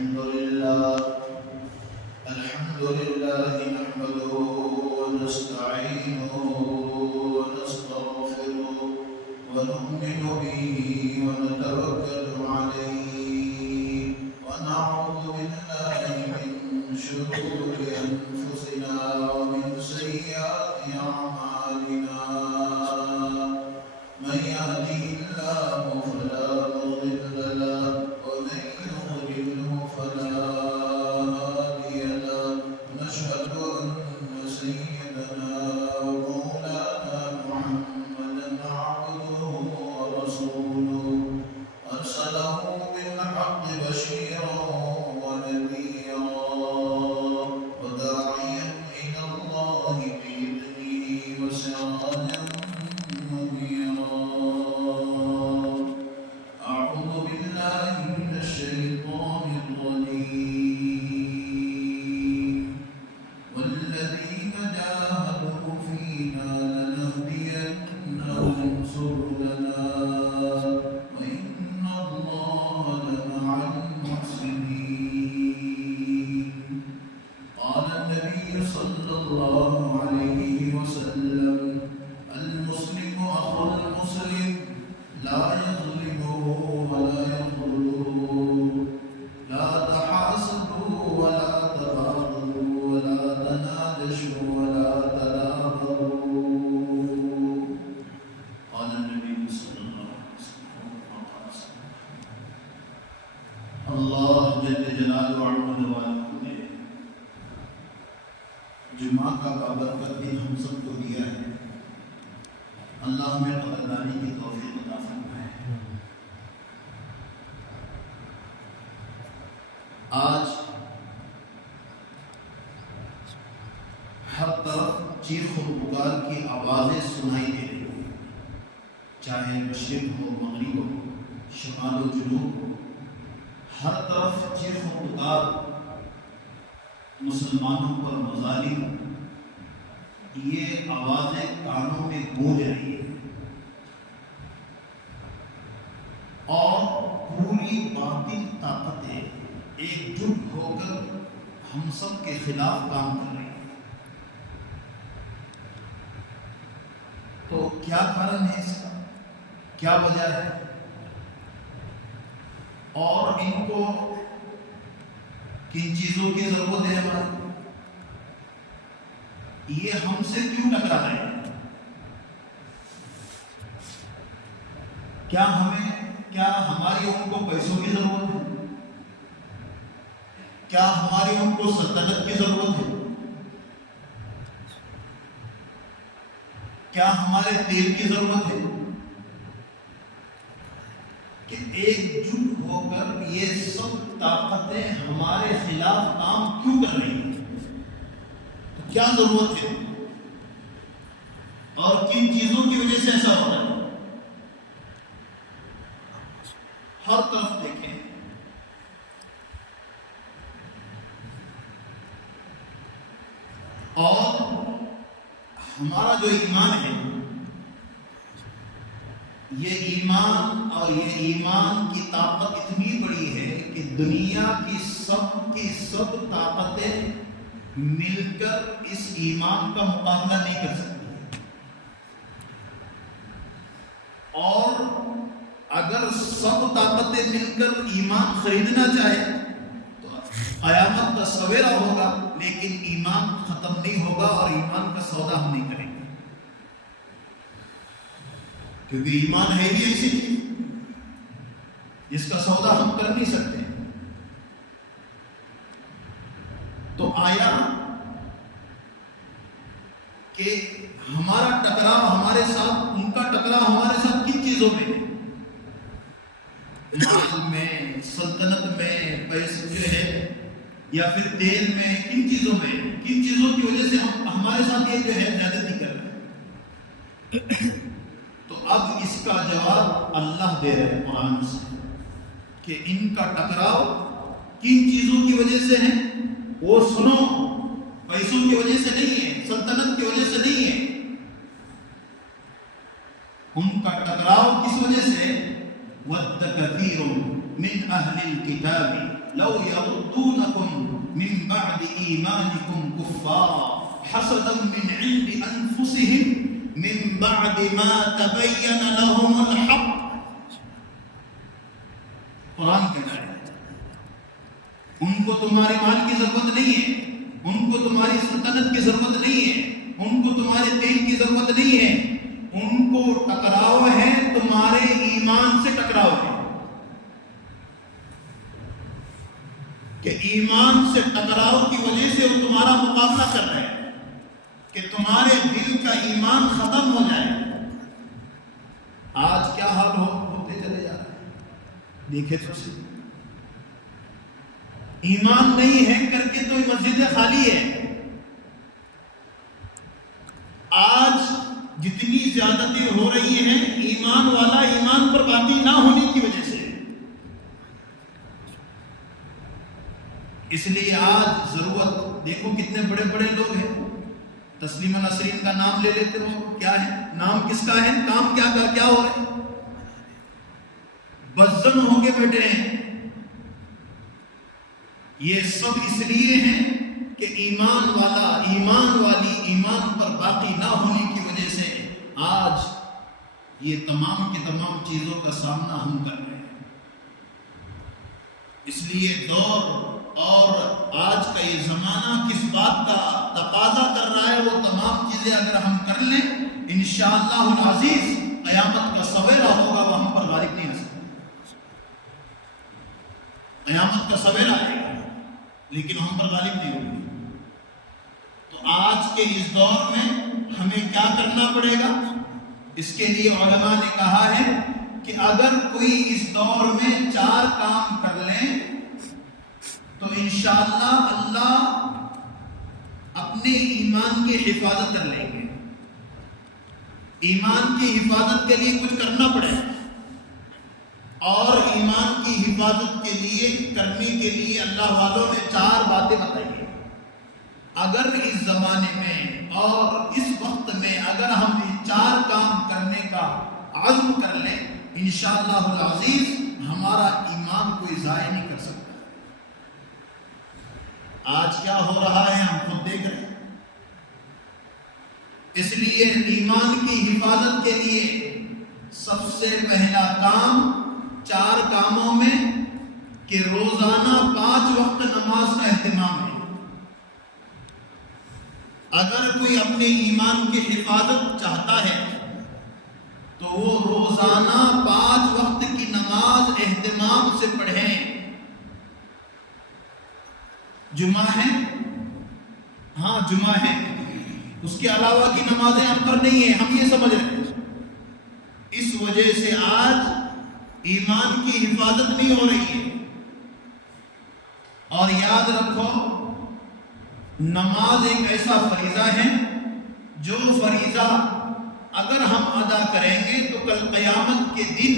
الحمد لله نحمده ونستعينه ونستغفره ونؤمن به ونتوكل عليه ونعوذ بالله من شرور أنفسنا ومن سيئات أعمالنا من يهده الله فلا مضل له ومن يضلله فلا هادي له نشهد أن سيدنا ومولانا محمدا عبده ورسوله أرسله بالحق بشيرا ونذيرا وداعيا إلى الله بإذنه وسراجا منيرا أعوذ بالله من الشيطان الرجيم والذين جاهدوا فينا لنهدينهم سبلنا وإن الله لمع المحسنين قال النبي صلى الله عليه وسلم المسلم أخو المسلم لا يظلمه ولا يخذله لا تحاسدوا ولا تباغضوا ولا تناجشوا ولا تدابروا قال النبي صلى الله عليه وسلم اللہ جل جلالہ وعظمہ نے جمعہ کا بابرکت دن ہم سب کو دیا ہے. اللہ ہمیں قدردانی کی توفیق عطا فرمائے. آج ہر طرف چیخ و پکار کی آوازیں سنائی دے رہی ہیں، چاہے مشرق ہو، مغرب ہو، شمال و جنوب ہو، ہر طرف چیخ و پکار مسلمانوں پر مظالم، یہ آوازیں کانوں میں گونج رہی ہے اور پوری باطل طاقتیں ایک جٹ ہو کر ہم سب کے خلاف کام کر رہی ہیں. تو کیا کارن ہے اس کا، کیا وجہ ہے، اور ان کو کن چیزوں کی ضرورت ہے ہمیں، یہ ہم سے کیوں ٹکرا رہے ہیں؟ کیا ہماری ان کو پیسوں کی ضرورت ہے؟ کیا ہماری ان کو سلطنت کی ضرورت ہے؟ کیا ہمارے تیل کی ضرورت ہے کہ ایک جٹ ہو کر یہ سب طاقتیں ہمارے خلاف کام کیوں کر رہی ہیں؟ تو کیا ضرورت ہے اور کن چیزوں کی وجہ سے ایسا ہو رہا ہے؟ ہر طرف دیکھیں، اور ہمارا جو ایمان ہے، یہ ایمان کی طاقت اتنی بڑی ہے کہ دنیا کی سب طاقتیں مل کر اس ایمان کا مقابلہ نہیں کر سکتی. اور اگر سب طاقتیں مل کر ایمان خریدنا چاہے تو قیامت کا سویرا ہوگا، لیکن ایمان ختم نہیں ہوگا اور ایمان کا سودا ہم نہیں کریں گے، کیونکہ ایمان ہے ہی ایسی چیز جس کا سودا ہم کر نہیں سکتے. تو آیا کہ ہمارا ٹکراؤ ہمارے ساتھ، ان کا ٹکراؤ ہمارے ساتھ کن چیزوں میں؟ مال میں، سلطنت میں، پیسے جو ہے، یا پھر تیل میں، کن چیزوں میں، کن چیزوں کی وجہ سے ہمارے ساتھ یہ جو ہے زیادتی کر رہے ہیں؟ تو اب اس کا جواب اللہ دے رہے ہیں قرآن سے کہ ان کا ٹکراؤ کن چیزوں کی وجہ سے ہے. وہ سنو، پیسوں کی وجہ سے نہیں ہے، سلطنت کی وجہ سے نہیں ہے. ان کا ٹکراؤ کس وجہ سے؟ وَدَّ كَثِيرٌ مِّنْ أَهْلِ الْكِتَابِ لو يردونكم من بعد ایمانکم کفارا حسدا من عند انفسهم من بعد ما تبین لهم الحق. قرآن کہتا ہے ان کو تمہارے مال کی ضرورت نہیں ہے، ان کو تمہاری سلطنت کی ضرورت نہیں ہے، ان کو تمہارے تیل کی ضرورت نہیں ہے، ان کو ٹکراؤ ہے تمہارے ایمان سے ٹکراؤ ہے. کہ ایمان سے ٹکراؤ کی وجہ سے وہ تمہارا مقابلہ کر رہے ہیں کہ تمہارے دل کا ایمان ختم ہو جائے. آج کیا حال ہوتے چلے جا رہے ہیں دیکھے تو صحیح. ایمان نہیں ہے کر کے تو مسجدیں خالی ہے. آج جتنی زیادتیں ہو رہی ہیں ایمان والا ایمان پر باقی نہ ہونے کی وجہ سے. اس لیے آج ضرورت دیکھو کتنے بڑے بڑے لوگ ہیں. تسلیمہ نسرین کا نام لے لیتے ہو، کیا ہے نام کس کا ہے، کام کیا ہو رہے ہیں، بزن ہو کے بیٹھے ہیں. یہ سب اس لیے ہیں کہ ایمان والا ایمان والی ایمان پر باقی نہ ہونے کی وجہ سے آج یہ تمام کی تمام چیزوں کا سامنا ہم کر رہے ہیں. اس لیے دور اور آج کا یہ زمانہ کس بات کا تقاضا کر رہا ہے، وہ تمام چیزیں اگر ہم کر لیں انشاءاللہ العزیز قیامت کا سویرا ہوگا وہ ہم پر غالب نہیں آ سکتا. قیامت کا سویرا آئے گا لیکن ہم پر غالب نہیں ہوگی. تو آج کے اس دور میں ہمیں کیا کرنا پڑے گا؟ اس کے لیے علماء نے کہا ہے کہ اگر کوئی اس دور میں 4 کام کر لیں تو انشاءاللہ اللہ اپنے ایمان کی حفاظت کر لیں گے. ایمان کی حفاظت کے لیے کچھ کرنا پڑے اور ایمان کی حفاظت کے لیے کرنے کے لیے اللہ والوں نے 4 باتیں بتائی ہیں. اگر اس زمانے میں اور اس وقت میں اگر ہم یہ 4 کام کرنے کا عزم کر لیں انشاءاللہ العزیز ہمارا ایمان کوئی ضائع نہیں کر سکتا. آج کیا ہو رہا ہے ہم خود دیکھ رہے ہیں. اس لیے ایمان کی حفاظت کے لیے سب سے پہلا کام 4 کاموں میں کہ روزانہ 5 وقت نماز کا اہتمام ہے. اگر کوئی اپنے ایمان کی حفاظت چاہتا ہے تو وہ روزانہ 5 وقت کی نماز اہتمام سے پڑھیں. جمعہ ہے، ہاں جمعہ ہے، اس کے علاوہ کی نمازیں ہم پر نہیں ہیں، ہم یہ سمجھ رہے ہیں. اس وجہ سے آج ایمان کی حفاظت نہیں ہو رہی ہے. اور یاد رکھو نماز ایک ایسا فریضہ ہے جو فریضہ اگر ہم ادا کریں گے تو کل قیامت کے دن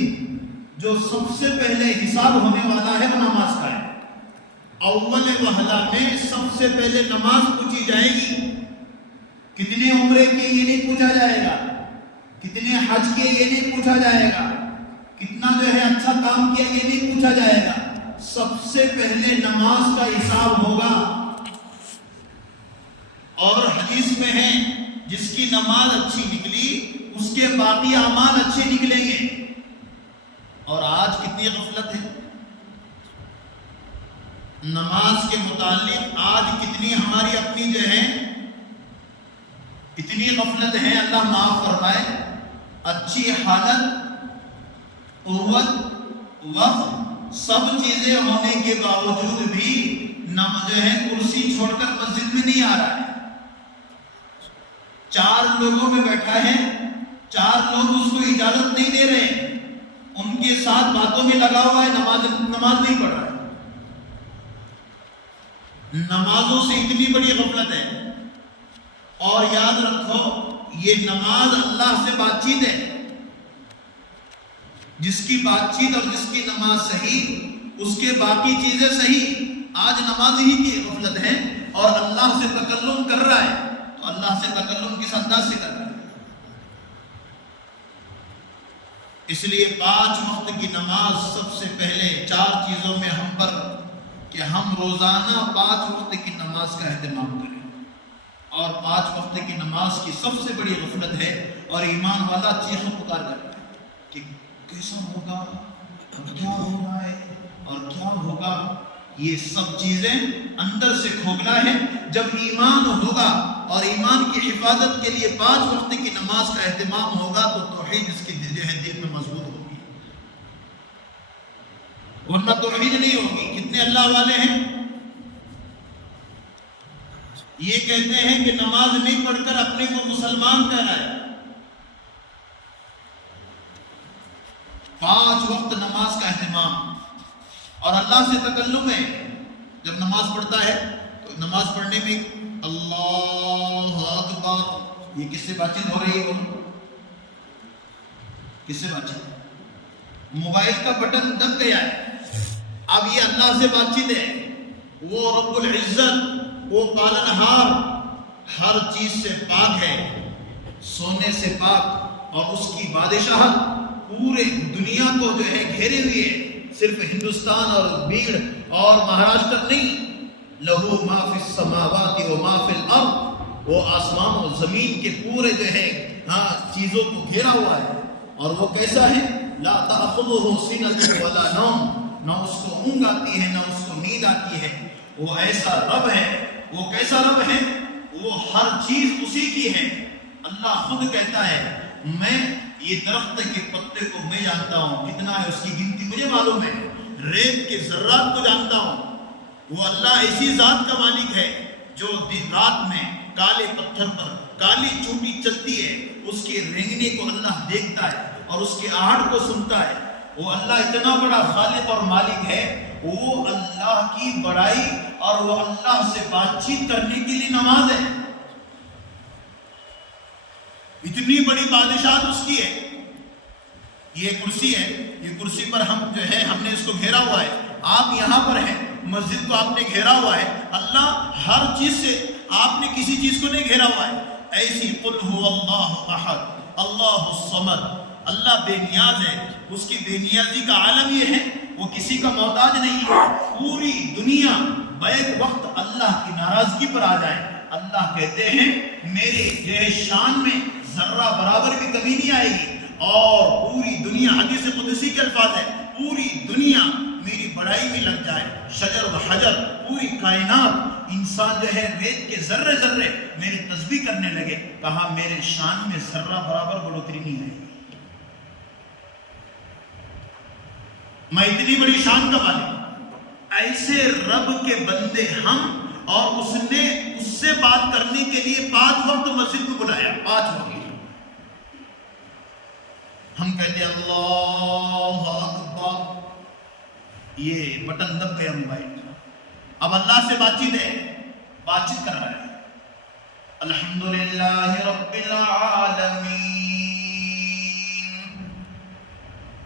جو سب سے پہلے حساب ہونے والا ہے وہ نماز کا ہے. اول وہلہ میں سب سے پہلے نماز پوچھی جائے گی. کتنے عمرے کیے یہ نہیں پوچھا جائے گا، کتنے حج کیے یہ نہیں پوچھا جائے گا، کتنا جو ہے اچھا کام کیا یہ نہیں پوچھا جائے گا. سب سے پہلے نماز کا حساب ہوگا. اور حدیث میں ہے جس کی نماز اچھی نکلی اس کے باقی اعمال اچھے نکلیں گے. اور آج کتنی غفلت ہے نماز کے متعلق، آج کتنی ہماری اپنی جو ہے اتنی غفلت ہے. اللہ معاف فرمائے. اچھی حالت، قوت، وقت سب چیزیں ہونے کے باوجود بھی جو ہے کرسی چھوڑ کر مسجد میں نہیں آ رہا ہے. 4 لوگوں میں بیٹھا ہے، 4 لوگ اس کو اجازت نہیں دے رہے ہیں، ان کے ساتھ باتوں میں لگا ہوا ہے، نماز نہیں پڑھ رہا ہے. نمازوں سے اتنی بڑی غفلت ہے. اور یاد رکھو یہ نماز اللہ سے بات چیت ہے. جس کی بات چیت اور جس کی نماز صحیح اس کے باقی چیزیں صحیح. آج نماز ہی کی غفلت ہے اور اللہ سے تکلم کر رہا ہے تو اللہ سے تکلم کس انداز سے کر رہا ہے. اس لیے 5 وقت کی نماز سب سے پہلے 4 چیزوں میں ہم پر کہ ہم روزانہ 5 وقت کی نماز کا اہتمام کریں، اور 5 وقت کی نماز کی سب سے بڑی غفلت ہے، اور ایمان والا چیخ و پکار کرتا ہے کہ کیسا ہوگا، اور کیا ہو رہا ہے، اور کیا ہوگا۔ یہ سب چیزیں اندر سے کھوکھلا ہے۔ جب ایمان ہوگا اور ایمان کی حفاظت کے لیے 5 وقت کی نماز کا اہتمام ہوگا تو توحید اس کے دل میں مضبوط ہوگی، ورنہ توحید نہیں ہوگی۔ کتنے اللہ والے ہیں یہ کہتے ہیں کہ نماز نہیں پڑھ کر اپنے کو مسلمان کہنا ہے۔ 5 وقت نماز کا اہتمام اور اللہ سے تکلم ہے۔ جب نماز پڑھتا ہے تو نماز پڑھنے میں اللہ اکبر، یہ کس سے بات چیت ہو رہی ہے؟ بولو کس سے بات چیت؟ موبائل کا بٹن دب گیا ہے، اب یہ اللہ سے بات چیت ہے۔ وہ رب العزت، وہ پالنہار، ہر چیز سے پاک ہے، سونے سے پاک، اور اس کی بادشاہت پورے دنیا کو جو ہے گھیرے ہوئی ہے۔ صرف ہندوستان اور بیڑ اور مہاراشٹر نہیں، لہو ما فی السماوات و ما فی الارض، وہ آسمان و زمین کے پورے جو ہے چیزوں کو گھیرا ہوا ہے۔ اور وہ کیسا ہے؟ لا تأخذہ سنۃ ولا نوم، نہ اس کو اونگ آتی ہے نہ اس کو نیند آتی ہے۔ وہ ایسا رب ہے، وہ کیسا رب ہے؟ وہ ہر چیز اسی کی ہے۔ اللہ خود کہتا ہے میں یہ درخت کے پتے کو میں جانتا ہوں، کتنا ہے اس کی گنتی مجھے معلوم ہے، ریت کے ذرات کو جانتا ہوں۔ وہ اللہ ایسی ذات کا مالک ہے جو دن رات میں کالے پتھر پر کالی چونٹی چلتی ہے، اس کے رینگنے کو اللہ دیکھتا ہے اور اس کے آہٹ کو سنتا ہے۔ وہ اللہ اتنا بڑا خالق اور مالک ہے، وہ اللہ کی بڑائی اور وہ اللہ سے بات چیت کرنے کے لیے نماز ہے۔ اتنی بڑی بادشاہت اس کی ہے۔ یہ کرسی ہے، یہ کرسی پر ہم جو ہے ہم نے اس کو گھیرا ہوا ہے۔ آپ یہاں پر ہیں، مسجد کو آپ نے گھیرا ہوا ہے۔ اللہ ہر چیز سے، آپ نے کسی چیز کو نہیں گھیرا ہوا ہے۔ ایسی قل هو اللہ احد اللہ الصمد، اللہ بے نیاز ہے، اس کی بے نیازی کا عالم یہ ہے، وہ کسی کا محتاج نہیں ہے۔ پوری دنیا بیک وقت اللہ کی ناراضگی پر آ جائے، اللہ کہتے ہیں میرے یہ شان میں ذرہ برابر بھی کمی نہیں آئے گی، اور پوری دنیا، حدیث قدسی کے الفاظ ہے، پوری دنیا میری بڑائی میں لگ جائے، شجر و حجر، پوری کائنات، انسان جو ہے ریت کے ذرے ذرے میری تسبیح کرنے لگے، کہا میرے شان میں ذرہ برابر بڑھوتری نہیں آئے گی۔ میں اتنی بڑی شان کا مالک، ایسے رب کے بندے ہم، اور اس نے اس سے بات کرنے کے لیے 5 وقت مسجد کو بلایا، 5 وقت۔ ہم کہتے ہیں اللہ اکبر، یہ بٹن دب گیا موبائل کا، اب اللہ سے بات چیت ہے، بات چیت کر رہا ہے۔ الحمدللہ رب العالمین،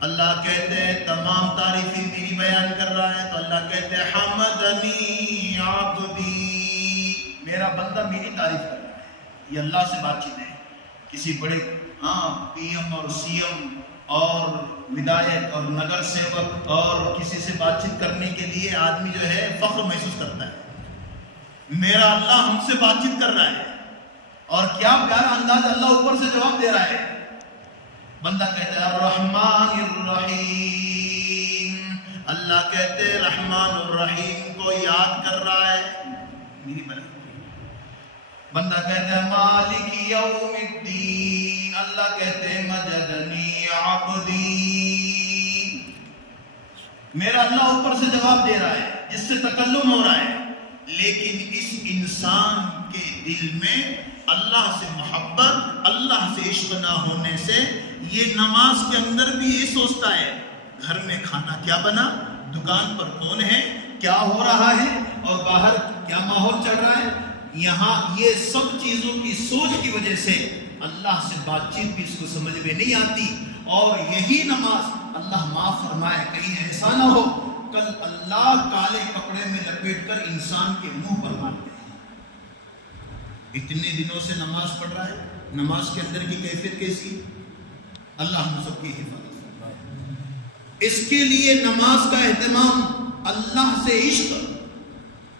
اللہ کہتے ہیں تمام تعریفیں میری بیان کر رہا ہے، تو اللہ کہتے ہیں حمدنی عبدی، میرا بندہ میری تعریف کر رہا ہے۔ یہ اللہ سے بات چیت ہے۔ کسی بڑے پی ایم اور سی ایم اور ودایت اور نگر سیوک اور کسی سے بات چیت کرنے کے لیے آدمی جو ہے فخر محسوس کرتا ہے، میرا اللہ ہم سے بات چیت کر رہا ہے، اور کیا پیارا انداز، اللہ اوپر سے جواب دے رہا ہے۔ بندہ کہتا ہے الرحمن الرحیم، اللہ کہتے ہیں رحمان الرحیم کو یاد کر رہا ہے، میری بات۔ بندہ کہتا ہے مالک یوم الدین، اللہ کہتے ہیں مجدنی عبدی، میرا اللہ اوپر سے جواب دے رہا ہے، جس سے تکلم ہو رہا ہے، لیکن اس انسان کے دل میں اللہ سے محبت، اللہ سے عشق نہ ہونے سے یہ نماز کے اندر بھی یہ سوچتا ہے گھر میں کھانا کیا بنا، دکان پر کون ہے، کیا ہو رہا ہے، اور باہر کیا ماحول چل رہا ہے۔ یہاں یہ سب چیزوں کی سوچ کی وجہ سے اللہ سے بات چیت بھی اس کو سمجھ میں نہیں آتی، اور یہی نماز، اللہ معاف فرمائے کہیں ایسا نہ ہو کل اللہ کالے کپڑے میں لپیٹ کر انسان کے منہ پر مار دے۔ اتنے دنوں سے نماز پڑھ رہا ہے، نماز کے اندر کی کیفیت کیسی؟ اللہ ہم سب کی حفاظت فرمائے۔ اس کے لیے نماز کا اہتمام، اللہ سے عشق،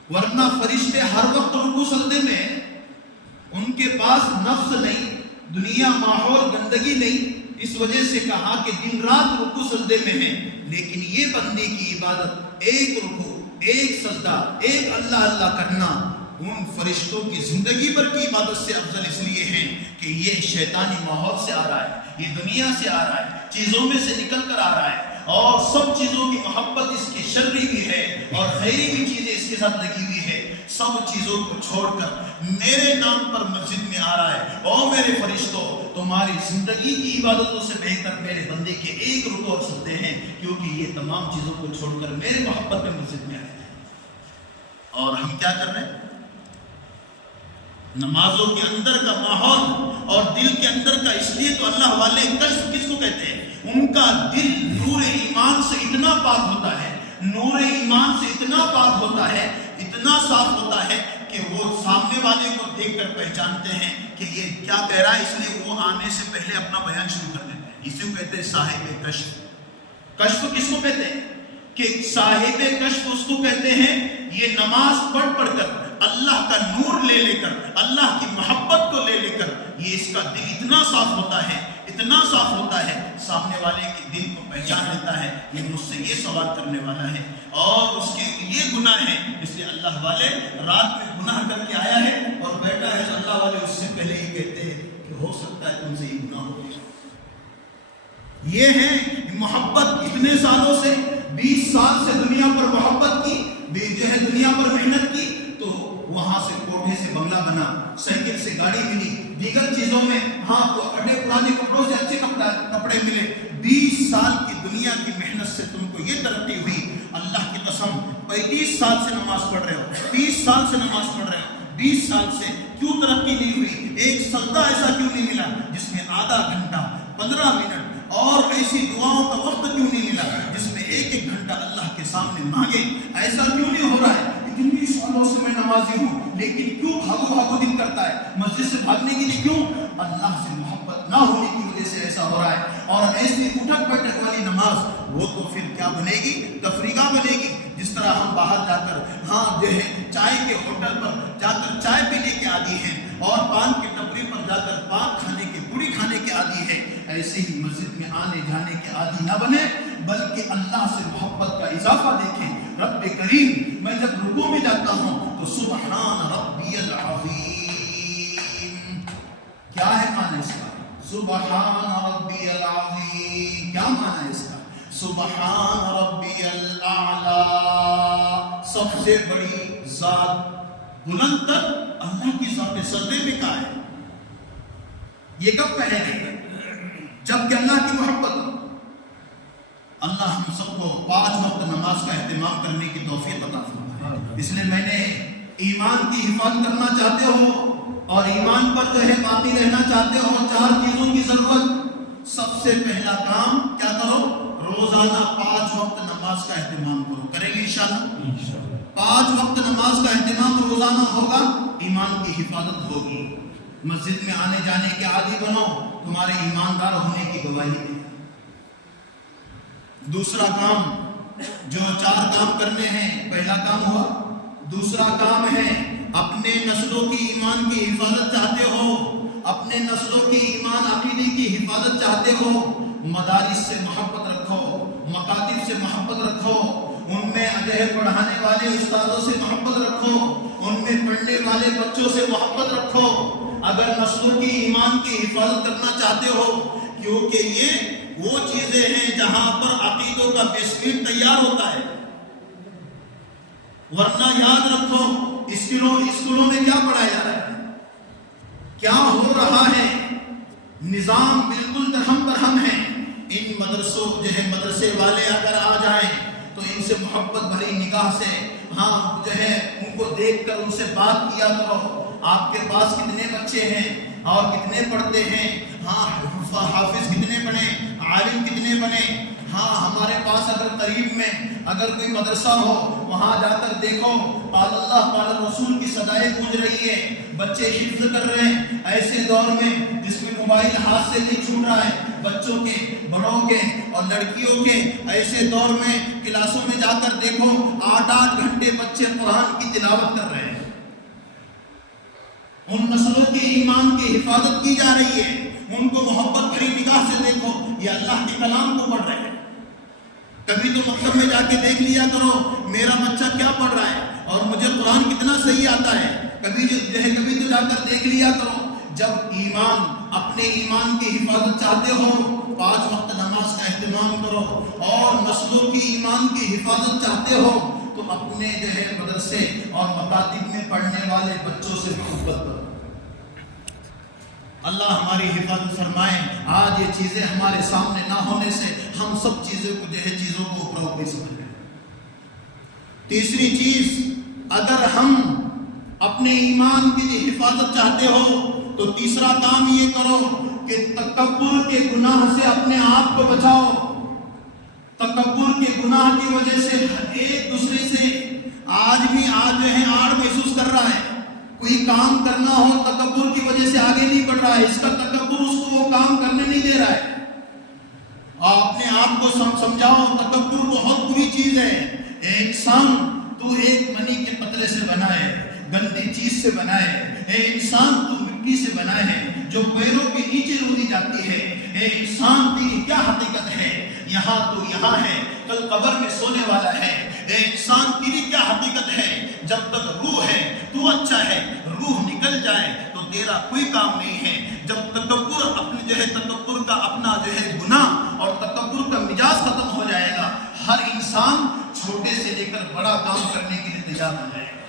ورنہ فرشتے ہر وقت رکوع سجدے میں ہیں، ان کے پاس نفس نہیں، دنیا ماحول گندگی نہیں، اس وجہ سے کہا کہ دن رات رکوع سجدے میں ہیں، لیکن یہ بندے کی عبادت ایک رکوع، ایک سجدہ، ایک اللہ اللہ کرنا ان فرشتوں کی زندگی بھر کی عبادت سے افضل اس لیے ہے کہ یہ شیطانی ماحول سے آ رہا ہے، یہ دنیا سے آ رہا ہے، چیزوں میں سے نکل کر آ رہا ہے، اور سب چیزوں کی محبت اس کی شرری بھی ہے اور خیری بھی چیزیں اس کے ساتھ لگی ہوئی ہے، سب چیزوں کو چھوڑ کر میرے نام پر مسجد میں آ رہا ہے۔ او میرے فرشتوں، تمہاری زندگی کی عبادتوں سے بہتر میرے بندے کے ایک رکوع اور سجدے ہیں، کیونکہ یہ تمام چیزوں کو چھوڑ کر میرے محبت میں مسجد میں آئے ہیں۔ اور ہم کیا کر رہے ہیں؟ نمازوں کے اندر کا ماحول اور دل کے اندر کا، اس لیے تو اللہ والے کشف کس کو کہتے ہیں؟ ان کا دل نور ایمان سے اتنا پاک ہوتا ہے، نور ایمان سے اتنا پاک ہوتا ہے، اتنا صاف ہوتا ہے کہ وہ سامنے والے کو دیکھ کر پہچانتے ہیں کہ یہ کیا کہہ رہا ہے، اس لیے وہ آنے سے پہلے اپنا بیان شروع کر دیتے ہیں۔ اسی کو کہتے ہیں صاحب کشف۔ کشف کس کو کہتے ہیں؟ کہ صاحب کشف اس کو کہتے ہیں یہ نماز پڑھ کر اللہ کا نور لے لے کر، اللہ کی محبت کو لے لے کر، یہ اس کا دل اتنا صاف ہوتا ہے، اتنا صاف ہوتا ہے، سامنے والے کے دل کو پہچان لیتا ہے یہ مجھ سے یہ سوال کرنے والا ہے اور اس کے یہ گناہ ہے، اس لیے اللہ والے رات میں گناہ کر کے آیا ہے اور بیٹھا ہے، اللہ والے اس سے پہلے ہی کہتے ہیں کہ ہو سکتا ہے تم سے یہ گناہ ہو گیا۔ یہ ہے محبت، اتنے سالوں سے 20 سال سے دنیا پر محبت کی، جو ہے دنیا پر محنت کی، تو وہاں سے کوٹھے سے بنگلہ بنا، سائیکل سے گاڑی ملی، دیگر چیزوں میں ہاں پھٹے پرانے کپڑوں سے اچھے کپڑے ملے، 20 سال کی دنیا کی محنت سے تم کو یہ ترقی ہوئی۔ اللہ کی قسم 35 سال سے نماز پڑھ رہے ہو، 30 سال سے نماز پڑھ رہے ہو، 20 سال سے کیوں ترقی نہیں ہوئی؟ ایک سجدہ ایسا کیوں نہیں ملا جس میں آدھا گھنٹہ، 15 منٹ اور ایسی دعاؤں کا وقت کیوں نہیں ملا جس میں ایک گھنٹہ اللہ کے سامنے مانگے؟ ایسا کیوں نہیں ہو رہا ہے؟ اتنی سالوں سے میں نمازی ہوں، لیکن کیوں بھاگو دل کرتا ہے؟ مسجد سے بھاگنے کے لیے کیوں؟ اللہ سے محبت نہ ہونے کی وجہ سے ایسا ہو رہا ہے۔ اور ایسی اٹھک بیٹھک والی نماز وہ تو پھر کیا بنے گی؟ تفریقہ بنے گی۔ جس طرح ہم باہر جا کر جو ہے چائے کے ہوٹل پر جا کر چائے پینے کے عادی ہیں اور پان کی ٹپری پر جا کر پان کھانے کے، پوری کھانے کے عادی ہیں، ایسے ہی مسجد میں آنے جانے کے عادی نہ بنے، بلکہ اللہ سے محبت کا اضافہ دیکھیں۔ رب کریم، میں جب رکوع میں جاتا ہوں تو سبحان ربی العظیم، کیا ہے معنی اس کا؟ سبحان ربی العظیم، کیا معنی ہے اس کا؟ سبحان ربی الاعلی، سب سے بڑی ذات، بلند تر اللہ کی ذات سجدے میں کہا ہے۔ یہ کب کہے گا؟ جب کہ اللہ کی محبت ہو۔ اللہ ہم سب کو 5 وقت نماز کا اہتمام کرنے کی توفیق عطا فرمائے۔ اس لیے میں نے ایمان کی حفاظت کرنا چاہتے ہو اور ایمان پر جو ہے باقی رہنا چاہتے ہو، 4 چیزوں کی ضرورت۔ سب سے پہلا کام کیا کرو؟ روزانہ 5 وقت نماز کا اہتمام کرو۔ کریں گے انشاءاللہ؟ 5 وقت نماز کا اہتمام روزانہ ہوگا، ایمان کی حفاظت ہوگی۔ مسجد میں آنے جانے کے عادی بنو، تمہارے ایماندار ہونے کی گواہی دے۔ دوسرا کام، جو 4 کام کرنے ہیں، پہلا کام ہوا، دوسرا کام ہے اپنے نسلوں کی ایمان کی حفاظت چاہتے ہو، اپنے نسلوں کی ایمان عقیدے کی حفاظت چاہتے ہو، مدارس سے محبت رکھو، مکاتب سے محبت رکھو، ان میں پڑھانے والے استادوں سے محبت رکھو، ان میں پڑھنے والے بچوں سے محبت رکھو۔ اگر نسلوں کی ایمان کی حفاظت کرنا چاہتے ہو، کیونکہ یہ وہ چیزیں ہیں جہاں پر عقیدوں کا بیسمنٹ تیار ہوتا ہے، ورنہ یاد رکھو اسکولوں میں کیا پڑھایا جا رہا ہے، کیا ہو رہا ہے، نظام بالکل درہم ہے۔ ان مدرسوں مدرسے والے اگر آ جائیں تو ان سے محبت بھری نگاہ سے ان کو دیکھ کر ان سے بات کیا کرو۔ آپ کے پاس کتنے بچے ہیں اور کتنے پڑھتے ہیں؟ حافظ کتنے بنے، عالم کتنے بنے؟ ہمارے پاس اگر قریب میں اگر کوئی مدرسہ ہو وہاں جا کر دیکھو قال اللہ قال رسول کی صدائیں گونج رہی ہے، بچے حفظ کر رہے ہیں ایسے دور میں جس میں موبائل ہاتھ سے نہیں چھوٹ رہا ہے، بچوں کے، بڑوں کے اور لڑکیوں کے ایسے دور میں کلاسوں میں جا کر دیکھو 8-8 گھنٹے بچے قرآن کی تلاوت کر رہے ہیں۔ ان نسلوں کے ایمان کی حفاظت کی جا رہی ہے، ان کو محبت بھری نگاہ سے دیکھو، یہ اللہ کے کلام کو پڑھ رہے ہیں۔ کبھی تو مکتب میں جا کے دیکھ لیا کرو میرا بچہ کیا پڑھ رہا ہے اور مجھے قرآن کتنا صحیح آتا ہے، کبھی تو جا کر دیکھ لیا کرو۔ جب ایمان، اپنے ایمان کی حفاظت چاہتے ہو 5 وقت نماز کا اہتمام کرو، اور نسلوں کی ایمان کی حفاظت چاہتے ہو تو اپنے مدرسے اور مکاتب میں پڑھنے والے بچوں سے محبت کرو۔ اللہ ہماری حفاظت فرمائے۔ آج یہ چیزیں ہمارے سامنے نہ ہونے سے ہم سب چیزوں کو اوپر نہیں سمجھ رہے۔ تیسری چیز، اگر ہم اپنے ایمان کی حفاظت چاہتے ہو تو تیسرا کام یہ کرو کہ تکبر کے گناہ سے اپنے آپ کو بچاؤ۔ تکبر کے گناہ کی وجہ سے ایک دوسرے سے آدمی آڑ محسوس کر رہا ہے، کوئی کام کرنا ہو تکبر کی وجہ سے آگے نہیں بڑھ رہا ہے، اس کا تکبر اس کو وہ کام کرنے نہیں دے رہا ہے۔ اور اپنے آپ کو سمجھاؤ تکبر بہت بری چیز ہے۔ اے انسان، تو ایک منی کے قطرے سے بنا ہے، گندی چیز سے بنا ہے۔ اے انسان، تو مٹی سے بنا ہے جو پیروں کے نیچے رونی جاتی ہے۔ اے انسان، تیری کیا حقیقت ہے؟ یہاں تو یہاں ہے، کل قبر میں سونے والا ہے۔ اے انسان، تیری کیا حقیقت ہے؟ جب تک روح ہے تو اچھا ہے، روح نکل جائے تو تیرا کوئی کام نہیں ہے۔ جب تکبر اپنے تکبر کا اپنا گناہ اور تکبر کا مزاج ختم ہو جائے گا، ہر انسان چھوٹے سے لے کر بڑا کام کرنے کے لیے تیار ہو جائے گا۔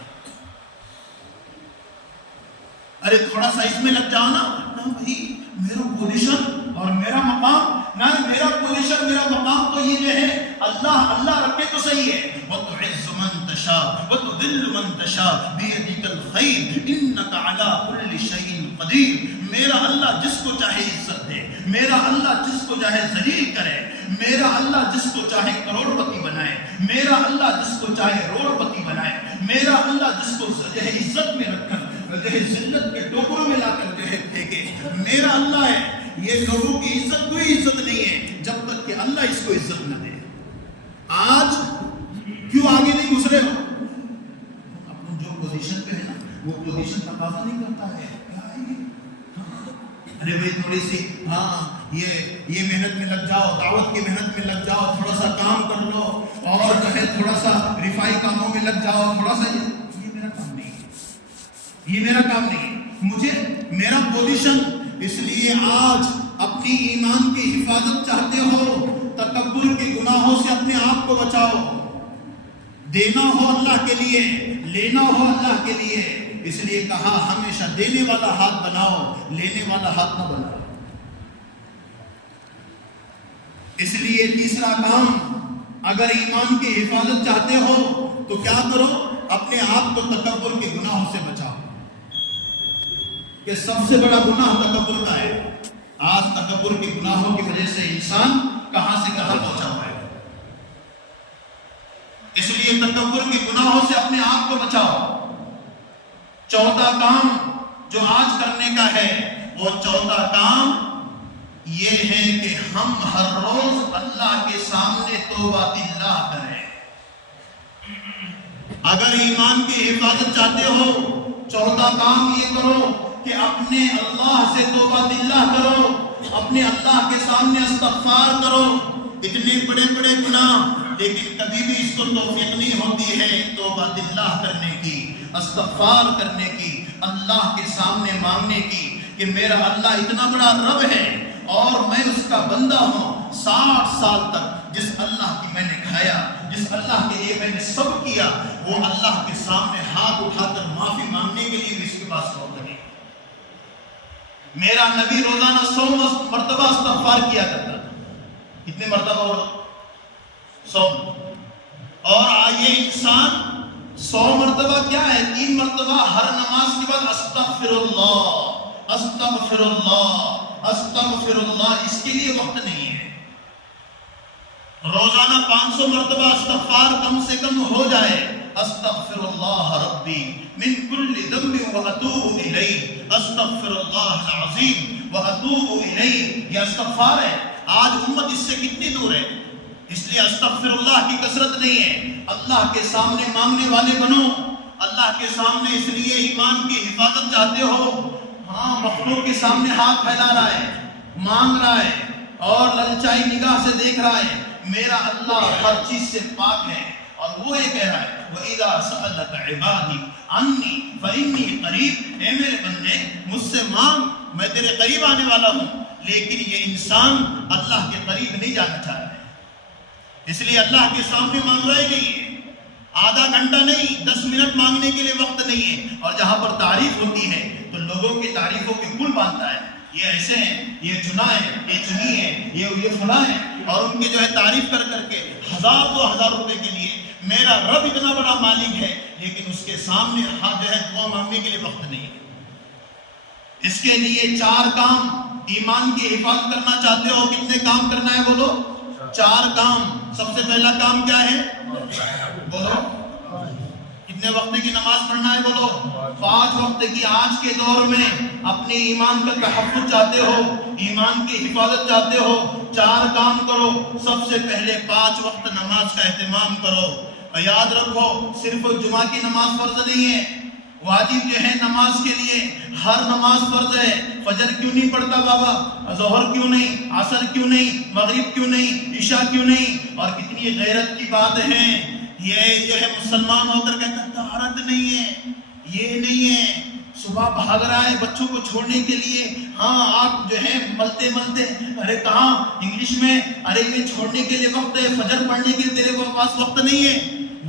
ارے تھوڑا سا اس میں لگ جاؤ نا بھائی، میرا پوزیشن اور میرا مقام، نہ میرا پوزیشن میرا مقام تو یہ اللہ رکھے تو صحیح ہے۔ وَتُعِزُّ مَن تَشَاءُ وَتُذِلُّ مَن تَشَاءُ بِيَدِكَ الْخَيْرُ إِنَّكَ عَلَى كُلِّ شَيْءٍ قَدِيرٌ۔ میرا اللہ جس کو چاہے عزت دے، میرا اللہ جس کو چاہے ذلیل کرے، میرا اللہ جس کو چاہے کروڑ پتی بنائے، میرا اللہ جس کو چاہے روڑ پتی بنائے، میرا اللہ جس کو عزت میں رکھ کر ذلت کے ٹوکروں میں لا کر پھینکے، میرا اللہ ہے۔ یہ لوگوں کی عزت کوئی عزت نہیں ہے جب تک کہ اللہ اس کو عزت نہ دے۔ آج کیوں آگے نہیں گزرے ہو؟ اپن جو پوزیشن پہ ہے نا وہ پوزیشن تقاضا نہیں کرتا ہے۔ ارے بھائی تھوڑی سی یہ محنت میں لگ جاؤ، دعوت کی محنت میں لگ جاؤ، تھوڑا سا کام کر لو، اور تھوڑا سا رفائی کاموں میں لگ جاؤ، تھوڑا سا یہ میرا کام نہیں ہے، یہ میرا کام نہیں ہے، مجھے میرا پوزیشن۔ اس لیے آج اپنی ایمان کی حفاظت چاہتے ہو، تکبر کے گناہوں سے اپنے آپ کو بچاؤ۔ دینا ہو اللہ کے لیے، لینا ہو اللہ کے لیے، اس لیے کہا ہمیشہ دینے والا ہاتھ بناؤ، لینے والا ہاتھ نہ بناؤ۔ اس لیے تیسرا کام، اگر ایمان کی حفاظت چاہتے ہو تو کیا کرو؟ اپنے آپ کو تکبر کے گناہوں سے بچاؤ، کہ سب سے بڑا گناہ تکبر کا ہے۔ آج تکبر کے گناہوں کی وجہ سے انسان کہاں سے کہاں پہنچا ہوا ہے۔ اس لیے تکبر کے گناہوں سے اپنے آپ کو بچاؤ۔ چوتھا کام جو آج کرنے کا ہے، وہ چوتھا کام یہ ہے کہ ہم ہر روز اللہ کے سامنے توبہ اللہ کریں۔ اگر ایمان کی حفاظت چاہتے ہو، چوتھا کام یہ کرو کہ اپنے اللہ سے توبہ اللہ کرو، اپنے اللہ کے سامنے استغفار کرو۔ اتنے بڑے بڑے گناہ، لیکن کبھی بھی اس کو توفیق نہیں ہوتی ہے توبہ اللہ کرنے کی، استغفار کرنے کی، اللہ کے سامنے مانگنے کی کہ میرا اللہ اتنا بڑا رب ہے اور میں اس کا بندہ ہوں۔ 60 سال تک جس اللہ کی میں نے کھایا، جس اللہ کے لیے میں نے سب کیا، وہ اللہ کے سامنے ہاتھ اٹھا کر معافی مانگنے کے لیے بھی اس کے پاس پہنچ گئی۔ میرا نبی روزانہ 100 مرتبہ استغفار کیا کرتا تھا۔ کتنے مرتبہ؟ 100۔ اور یہ انسان 100 مرتبہ کیا ہے؟ 3 مرتبہ ہر نماز کے بعد استغفر اللہ، استغفر اللہ، استغفر اللہ، اس کے لیے وقت نہیں ہے۔ روزانہ 500 مرتبہ استغفار کم سے کم ہو جائے. استغفر اللہ ربی من کل ذنب واتوب الیہ، استغفر اللہ العظیم واتوب الیہ. یہ استغفار ہے. آج امت اس سے کتنی دور ہے. اس لیے استغفر اللہ کی کثرت نہیں ہے. اللہ کے سامنے مانگنے والے بنو. اللہ کے سامنے اس لیے ایمان کی حفاظت چاہتے ہو. ہاں مخلوق کے سامنے ہاتھ پھیلا رہا ہے، مانگ رہا ہے اور للچائی نگاہ سے دیکھ رہا ہے. میرا اللہ ہر چیز سے پاک ہے اور وہ یہ کہہ رہا ہے وَإِذَا سَأَلَكَ عِبَادِي عَنِّي فَإِنِّي قَرِيبٌ. اے میرے بندے مجھ سے مانگ، میں تیرے قریب آنے والا ہوں. لیکن یہ انسان اللہ کے قریب نہیں جانا چاہ رہا ہے، اس لیے اللہ کے سامنے مانگ رہے گی. آدھا گھنٹہ نہیں، 10 منٹ مانگنے کے لیے وقت نہیں ہے. اور جہاں پر تعریف ہوتی ہے تو لوگوں کی تعریفوں کے پل باندھتا ہے. یہ ایسے ہیں، یہ چنا ہے، یہ چنی ہے، یہ فلاں ہے، اور ان کی جو ہے تعریف کر کر کے 1000 2000 روپے کے لیے. میرا رب اتنا بڑا مالک ہے لیکن اس کے سامنے ہاتھ جو ہے دعا مانگنے کے لیے وقت نہیں ہے. اس کے لیے 4 کام ایمان کی حفاظت کرنا چاہتے ہو. کتنے کام کرنا ہے بولو؟ 4 کام. سب سے پہلا کام کیا ہے بولو؟ کتنے وقت کی نماز پڑھنا ہے بولو؟ 5 وقت کی. آج کے دور میں اپنے ایمان کا تحفظ چاہتے ہو، ایمان کی حفاظت چاہتے ہو، 4 کام کرو. سب سے پہلے 5 وقت نماز کا اہتمام کرو. یاد رکھو صرف جمعہ کی نماز فرض نہیں ہے، واجب جو ہے نماز کے لیے ہر نماز فرض ہے. فجر کیوں نہیں پڑھتا بابا؟ ظہر کیوں نہیں؟ عصر کیوں نہیں؟ مغرب کیوں نہیں؟ عشاء کیوں نہیں؟ اور کتنی غیرت کی بات ہے. یہ جو ہے مسلمان ہو کر کہتا طہارت نہیں ہے، یہ نہیں ہے. صبح بھاگ رہا ہے بچوں کو چھوڑنے کے لیے. ہاں آپ جو ہے ملتے ملتے ارے کہاں انگلش میں، ارے یہ چھوڑنے کے لیے وقت ہے، فجر پڑھنے کے لیے تیرے پاس وقت نہیں ہے.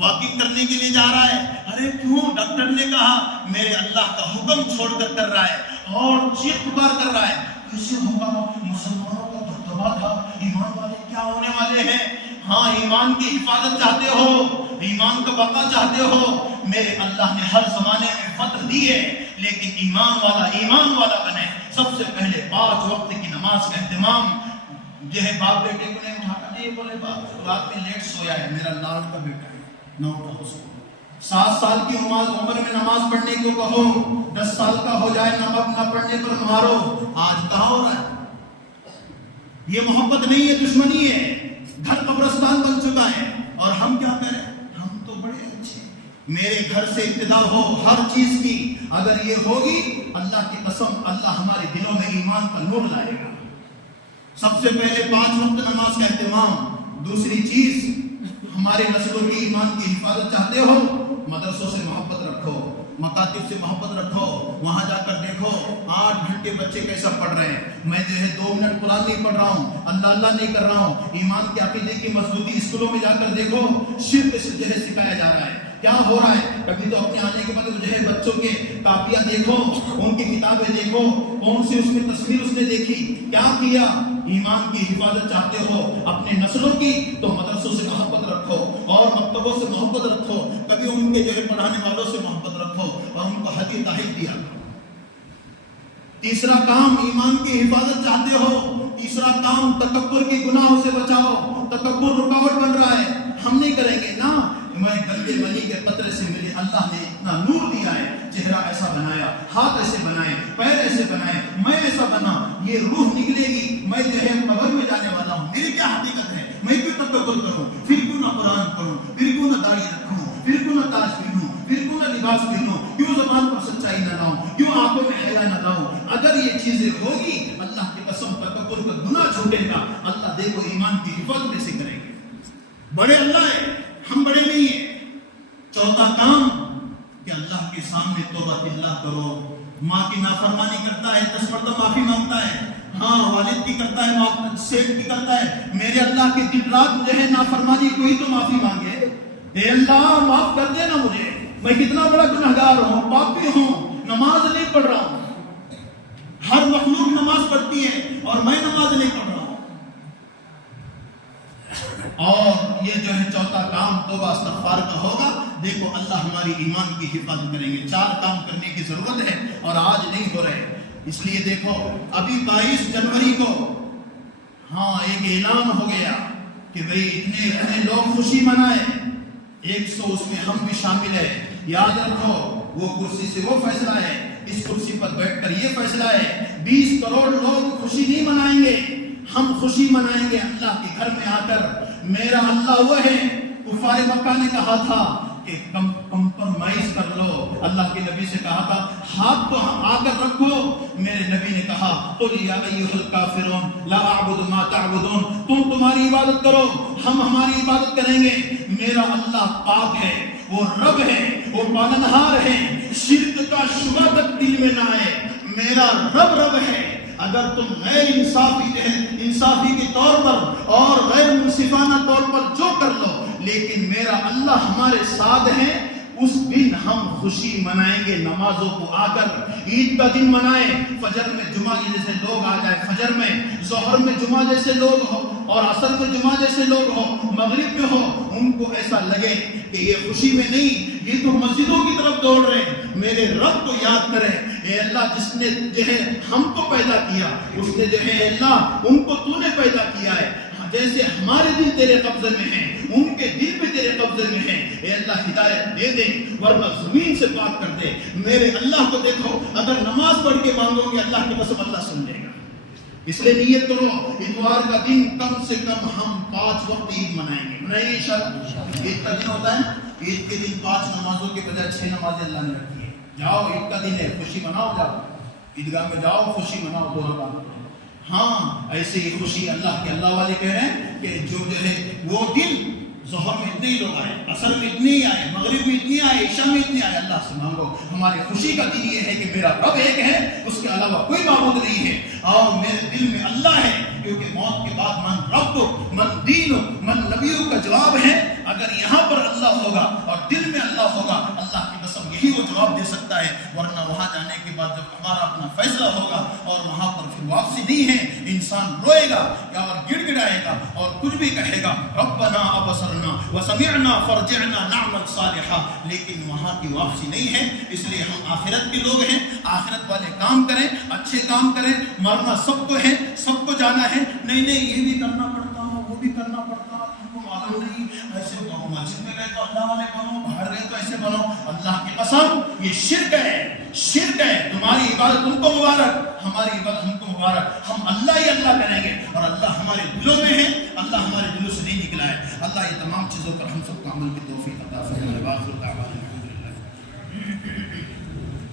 واکنگ کرنے کے لیے جا رہا ہے، ارے کیوں؟ ڈاکٹر نے کہا. میرے اللہ کا حکم چھوڑ کر رہا ہے اور چیخ پکار کر رہا ہے. کیسے ہوگا؟ مسلمانوں کا دبدبا تھا، ایمان والے کیا ہونے والے ہیں. ہاں ایمان کی حفاظت چاہتے ہو، ایمان کا بقا چاہتے ہو. میرے اللہ نے ہر زمانے میں فتح دی ہے لیکن ایمان والا بنے. سب سے پہلے 5 وقت کی نماز کا اہتمام. جو ہے باپ بیٹے کو نہیں اٹھاتا نہیں، بولے باپ رات میں لیٹ سویا ہے، میرا لاڈ کا بیٹا ہے، نہ اٹھاؤ اس کو. 7 سال کی عمر میں نماز پڑھنے کو کہو، 10 سال کا ہو جائے نماز نہ پڑھنے پر مارو. آج کہاں ہو رہا ہے؟ یہ محبت نہیں ہے، دشمنی ہے. گھر قبرستان بن چکا ہے. اور ہم کیا کریں؟ ہم تو بڑے اچھے. میرے گھر سے ابتدا ہو ہر چیز کی. اگر یہ ہوگی اللہ کی قسم اللہ ہمارے دلوں میں ایمان کا نور لائے گا. سب سے پہلے 5 وقت نماز کا اہتمام. دوسری چیز ہمارے نسلوں کی ایمان کی حفاظت چاہتے ہو، مدرسوں سے محبت رکھو، مکاتب سے محبت رکھو. وہاں جا کر دیکھو 8 گھنٹے بچے کیسا پڑھ رہے ہیں. میں جو ہے 2 منٹ قرآن نہیں پڑھ رہا ہوں، اللہ نہیں کر رہا ہوں. ایمان کے عقیدے کی مضبوطی اسکولوں میں جا کر دیکھو شرک سے جو ہے سکھایا جا رہا ہے. کیا ہو رہا ہے؟ کبھی تو اپنے آنے کے بعد جو ہے بچوں کے کاپیاں دیکھو، ان کی کتابیں دیکھو، کون سی اس میں تصویر اس نے دیکھی، کیا کیا. ایمان کی حفاظت چاہتے ہو اپنے نسلوں کی تو مدرسوں سے محبت رکھو اور مکتبوں سے محبت رکھو. کبھی ان کے جو ہے پڑھانے والوں سے محبت رکھو اور ان کو حدیث تحفظ دیا. تیسرا کام ایمان کی حفاظت چاہتے ہو، تیسرا کام تکبر کے گناہوں سے بچاؤ. تکبر رکاوٹ بن رہا ہے، ہم نہیں کریں گے نا. میں گندے ولی کے قطرے سے میرے اللہ نے اتنا نور دیا ہے. چہرہ ایسا بنایا، ہاتھ ایسے بنائے، پیر ایسے بنائے، میں ایسا بنا. یہ روح نکلے گی، میں جو ہے قبر میں جانے والا ہوں. میری کیا حقیقت ہے؟ میں کیوں تکبر کروں؟ پھر کیوں نہ قرآن پڑھوں؟ پھر کیوں نہ داڑھی رکھوں؟ پھر کیوں نہ تاج پہنوں؟ پھر کیوں نہ لباس پہنوں؟ کیوں زبان پر سچائی نہ لاؤں؟ کیوں آنکھوں میں حیا نہ لاؤں؟ اگر یہ چیزیں ہوگی اللہ کی قسم تکبر کا گناہ چھوٹے گا. اللہ دیکھو ایمان کی حفاظت کیسے کریں گے. بڑے اللہ ہیں، ہم بڑے نہیں ہیں. چوتھا کام کہ اللہ کے سامنے توبہ اللہ کرو. ماں کی نافرمانی کرتا ہے 10 مرتبہ معافی مانگتا ہے. ہاں والد کی کرتا ہے، سیٹ کی کرتا ہے. میرے اللہ کے دن رات مجھے ہے نافرمانی کوئی تو معافی مانگے. اے اللہ معاف کر دے نا مجھے، میں کتنا بڑا گنہگار ہوں، پاپی ہوں، نماز نہیں پڑھ رہا ہوں. ہر مخلوق نماز پڑھتی ہے اور میں نماز نہیں پڑھ رہا ہوں. اور یہ جو ہے چوتھا کام توبہ استغفار کا ہوگا. دیکھو اللہ ہماری ایمان کی حفاظت کریں گے. 4 کام کرنے کی ضرورت ہے اور آج نہیں ہو رہے. اس لیے دیکھو ابھی 22 جنوری کو ہاں ایک اعلان ہو گیا کہ کہ بھئی اتنے لوگ خوشی منائے، 100 اس میں ہم بھی شامل ہے. یاد رکھو وہ کرسی سے وہ فیصلہ ہے، اس کرسی پر بیٹھ کر یہ فیصلہ ہے. 20 کروڑ لوگ خوشی نہیں منائیں گے، ہم خوشی منائیں گے اللہ کے گھر میں آ کر. میرا اللہ وہ ہے. کفار مکہ نے کہا تھا کہ کمپرومائز کر لو، اللہ کے نبی سے کہا تھا ہاتھ تو آ کر رکھو. میرے نبی نے کہا قل یا ایھا الکافرون لا اعبد ما تعبدون، تم تمہاری عبادت کرو ہم ہماری عبادت کریں گے. میرا اللہ پاک ہے، وہ رب ہے، وہ پالنہار ہے. شرک کا شبہ تک دل میں نہ آئے. میرا رب ہے. اگر تم غیر انصافی کے طور پر اور غیر منصفانہ طور پر جو کر لو، لیکن میرا اللہ ہمارے ساتھ ہے. اس دن ہم خوشی منائیں گے. نمازوں کو آ کر عید کا دن منائیں. فجر میں جمعہ جیسے لوگ آ جائے، فجر میں ظہر میں جمعہ جیسے لوگ ہو اور عصر میں جمعہ جیسے لوگ ہو، مغرب میں ہو، ان کو ایسا لگے کہ یہ خوشی میں نہیں، یہ تو مسجدوں کی طرف دوڑ رہے ہیں. میرے رب کو یاد کریں. اے اللہ جس نے جو ہے ہم کو پیدا کیا، اس نے جو ہے اللہ ان کو تو نے پیدا کیا ہے. جیسے ہمارے دل تیرے قبضے میں ہیں، ان کے دل بھی تیرے قبضے میں ہیں. اے اللہ ہدایت دے دے، ورنہ زمین سے پاک کر دے. میرے اللہ کو دیکھو، اگر نماز پڑھ کے مانگو گے اللہ کی قسم اللہ سن لے گا. اس لیے نیت کرو اتوار کا دن کم سے کم ہم 5 وقت عید منائیں گے انشاءاللہ. عید کا دن ہوتا ہے نا، عید کے دن 5 نمازوں کے بجائے 6 نمازیں اللہ نے رکھی ہے. جاؤ عید کا دن ہے، خوشی مناؤ. جاؤ عیدگاہ میں جاؤ، خوشی مناؤ. 2 رکعت. ہاں ایسے ہی خوشی اللہ والے کہہ رہے ہیں کہ جو ہے وہ دن ظہر میں اتنے ہی لوگ آئے، عصر میں اتنے ہی آئے، مغرب میں اتنے آئے، عشاء میں اتنے آئے. اللہ سے مانگو. ہماری خوشی کا دن یہ ہے کہ میرا رب ایک ہے، اس کے علاوہ کوئی معبود نہیں ہے، اور میرے دل میں اللہ ہے. کیونکہ موت کے بعد من رب من دین من نبیوں کا جواب ہے. اگر یہاں پر اللہ ہوگا اور دل میں اللہ ہوگا، اللہ کی قسم یہی وہ جواب دے سکتا ہے. ورنہ وہاں جانے کے بعد جب ہمارا اپنا فیصلہ ہوگا اور وہاں پر پھر واپسی نہیں ہے، انسان روئے گا یا اور گڑ گڑائے گا اور کچھ بھی کہے گا ربنا ابصرنا وسمعنا فرجعنا نعمل صالحا، لیکن وہاں کی واپسی نہیں ہے. اس لیے ہم آخرت کے لوگ ہیں، آخرت والے کام کریں، اچھے کام کریں. مرنا سب کو ہے، سب کو جانا ہے. نہیں یہ بھی کرنا پڑتا ہوں، وہ بھی کرنا پڑتا ہوں، تم کو معلوم نہیں. ایسے بنو، مسجد میں گئے تو اللہ والے بنو، باہر گئے تو ایسے بنو. اللہ کی قسم یہ شرک ہے، شرک ہے. تمہاری عبادت تم کو مبارک، ہماری عبادت ہم کو مبارک. ہم اللہ ہی اللہ کریں گے اور اللہ ہمارے دلوں میں ہے، اللہ ہمارے دلوں سے نہیں نکلا ہے. اللہ یہ تمام چیزوں پر ہم سب کو عمل کی توفیق عطا فرمائے.